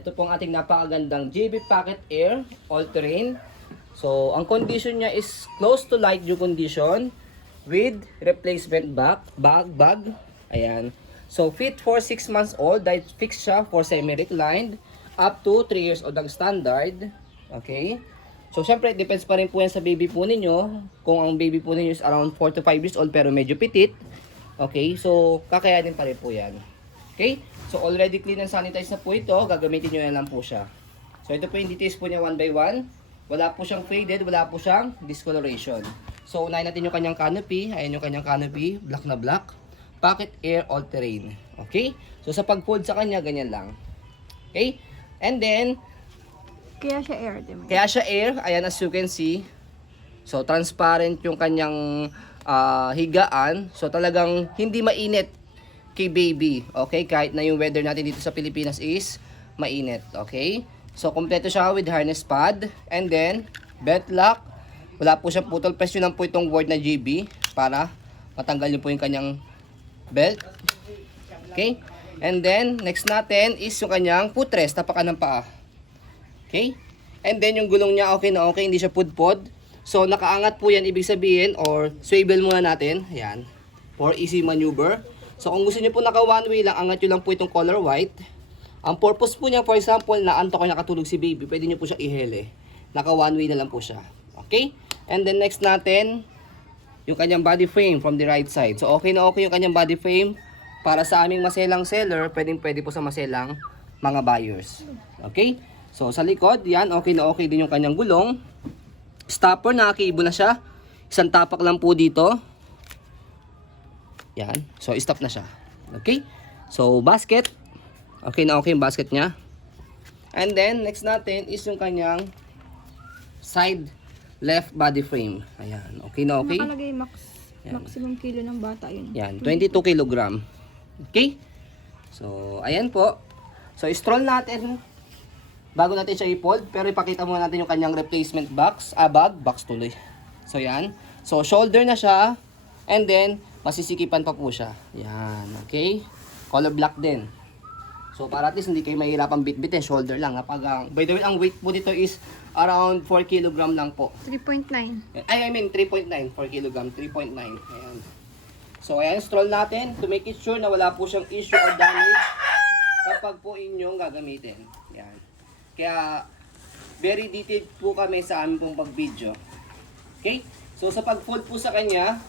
Ito pong ating napakagandang JB Pocket Air All-Terrain. So, ang condition niya is close to light due condition with replacement bag. Ayan. So, fit for 6 months old. Dahil fixed siya for semi-reclined. Up to 3 years old ang standard. Okay. So, syempre, depends pa rin po yan sa baby po ninyo. Kung ang baby po ninyo is around 4 to 5 years old pero medyo petit. Okay. So, kakayanin pa rin po yan. Okay. So, already clean and sanitized na po ito. Gagamitin nyo na lang po siya. So, ito po yung details po niya 1 by 1. Wala po siyang faded. Wala po siyang discoloration. So, unahin natin yung kanyang canopy. Ayan yung kanyang canopy. Black na black. Pocket Air All-Terrain. Okay? So, sa pag-fold sa kanya, ganyan lang. Okay? And then, Kaya siya air, diba? kaya siya air. Ayan, as you can see. So, transparent yung kanyang higaan. So, talagang hindi mainit kay baby. Okay? Kahit na yung weather natin dito sa Pilipinas is mainit. Okay? So, kompleto siya with harness pad. And then, belt lock. Wala po siyang putol. Press nyo lang po itong word na GB para matanggal nyo po yung kanyang belt. Okay? And then, next natin is yung kanyang footrest. Tapakan ng paa. Okay? And then, yung gulong niya okay na okay. Hindi siya pudpod. So, nakaangat po yan. Ibig sabihin, or swivel muna natin. Ayan. For easy maneuver. So, kung gusto niyo po naka one way lang, angat nyo lang po itong color white. Ang purpose po niya, for example, na antok na nakatulog si baby, pwede niyo po siya ihele. Naka one way na lang po siya. Okay? And then next natin, yung kanyang body frame from the right side. So, okay na okay yung kanyang body frame. Para sa aming maselang seller, pwede po sa maselang mga buyers. Okay? So, sa likod, yan, okay na okay din yung kanyang gulong. Stopper, nakakibo na siya. Isang tapak lang po dito. Yan. So, stop na siya. Okay? So, basket. Okay na okay yung basket niya. And then, next natin is yung kanyang side left body frame. Ayan. Okay na okay. Nakalagay Yan. maximum kilo ng bata yun. Yan. 22 kilogram. Okay? So, ayan po. So, stroll natin. Bago natin siya i-fold. Pero ipakita muna natin yung kanyang replacement box. Box tuloy. So, yan. So, shoulder na siya. And then, masisikipan pa po siya. Yan. Okay? Color black din. So, para at least hindi kayo mahirapang bit-bit eh. Shoulder lang. By the way, ang weight po dito is around 4 kg lang po. 3.9. I mean 3.9. 4 kg. 3.9. Ayan. So, ayan. Stroll natin to make it sure na wala po siyang issue or damage kapag po inyong gagamitin. Ayan. Kaya, very detailed po kami sa aming pong pag-video. Okay? So, sa pag-fold po sa kanya,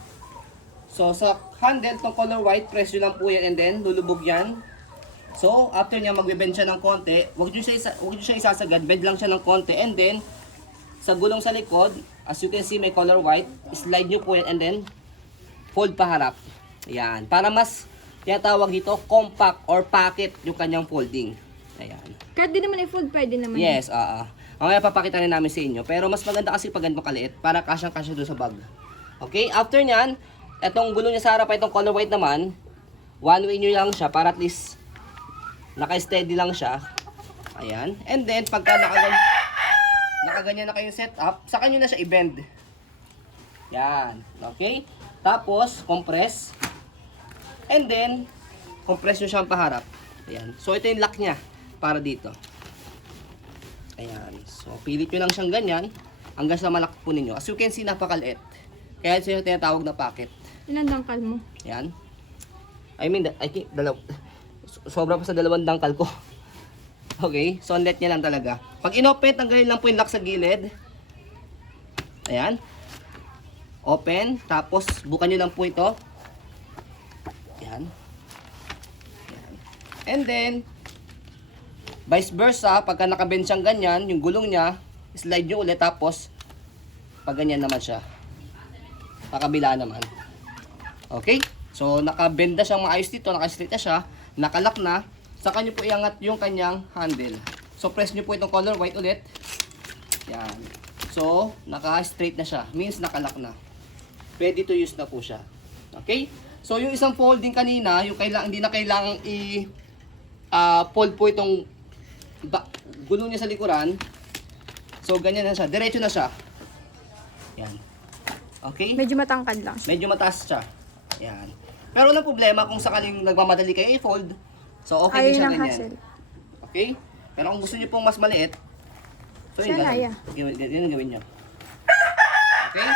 so, sa handle, itong color white, press nyo lang po yan and then, lulubog yan. So, after niya, magbe-bend siya ng konti. Huwag nyo siya isasagad, bend lang siya ng konti. And then, sa gulong sa likod, as you can see, may color white. Slide nyo po yan and then, fold pa harap. Ayan. Para mas, tinatawag dito, compact or pocket yung kanyang folding. Ayan. Kahit di naman i-fold, pwede naman. Yes, Mamaya papakita rin namin sa inyo. Pero mas maganda kasi pag ganito kaliit para kasyang-kasya doon sa bag. Okay? After nyan, itong gulong niya sa harapan, itong color white naman, one way nyo lang siya para at least naka-steady lang siya. Ayan. And then, pagka nakaganyan na kayong setup, saka nyo na siya i-bend. Yan. Okay? Tapos, compress. And then, compress nyo siyang paharap. Ayan. So, ito yung lock niya para dito. Ayan. So, pilit nyo lang siyang ganyan hanggang sa malak po ninyo. As you can see, napakaliit. Kaya ito yung tinatawag na pocket. Ilan dangkal mo? Ayan. I think, sobra pa sa 2 dangkal ko. Okay? So, net niya lang talaga. Pag inopen, tanggalin lang po yung lock sa gilid. Ayan. Open. Tapos, bukan nyo lang po ito. Ayan. Ayan. And then, vice versa, pagka nakabend siyang ganyan, yung gulong niya, slide nyo ulit. Tapos, pag ganyan naman siya. Pakabila naman. Okay? So, nakabend na siyang maayos dito. Naka-straight na siya. Nakalock na. Saka nyo po iangat yung kanyang handle. So, press nyo po itong color white ulit. Yan. So, naka-straight na siya. Means nakalock na. Ready to use na po siya. Okay? So, yung isang folding kanina, yung hindi na kailangang fold po itong gulong niya sa likuran. So, ganyan na siya. Diretso na siya. Yan. Okay? Medyo matangkad lang. Medyo mataas siya. Yan. Pero walang problema kung sakaling nagmamadali kayo i-fold. So, okay din Ayaw siya ng ganyan. hassle. Okay? Pero kung gusto niyo pong mas maliit, so yun, Siya na, yeah. yun gawin niyo. Okay?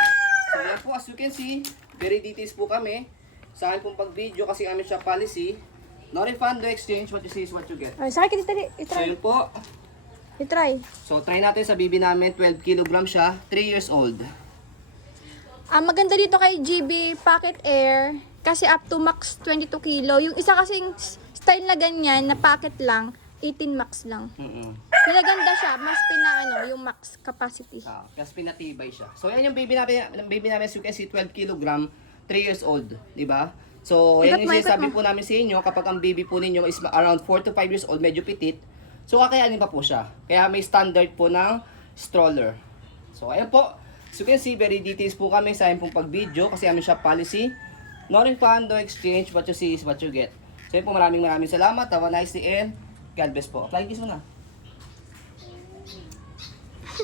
So yan po, as you can see, very details po kami sa akin pong pag-video kasi kami siya policy. No refund, no exchange, what you see is what you get. Ay, sa akin, So itry. yun po. Itry. So try natin sa bibi namin, 12 kg siya, 3 years old. Ang maganda dito kay GB Pocket Air, kasi up to max 22 kilo. Yung isa kasing style na ganyan, na pocket lang, 18 max lang. Pinaganda siya, mas yung max capacity. Kasi pinatibay siya. So yan yung baby namin as you can see, 12 kg, 3 years old, di ba? So yan yung sinasabi po namin sa inyo, kapag ang baby po ninyo is around 4 to 5 years old, medyo petit, so kakayanin pa po siya. Kaya may standard po ng stroller. So ayan po, as you can see, very details po kami sa amin pong pag-video kasi amin siya policy. No refund, no exchange, what you see is what you get. So yun po, maraming salamat. Have a nice day and God bless po. Apply kiss mo na.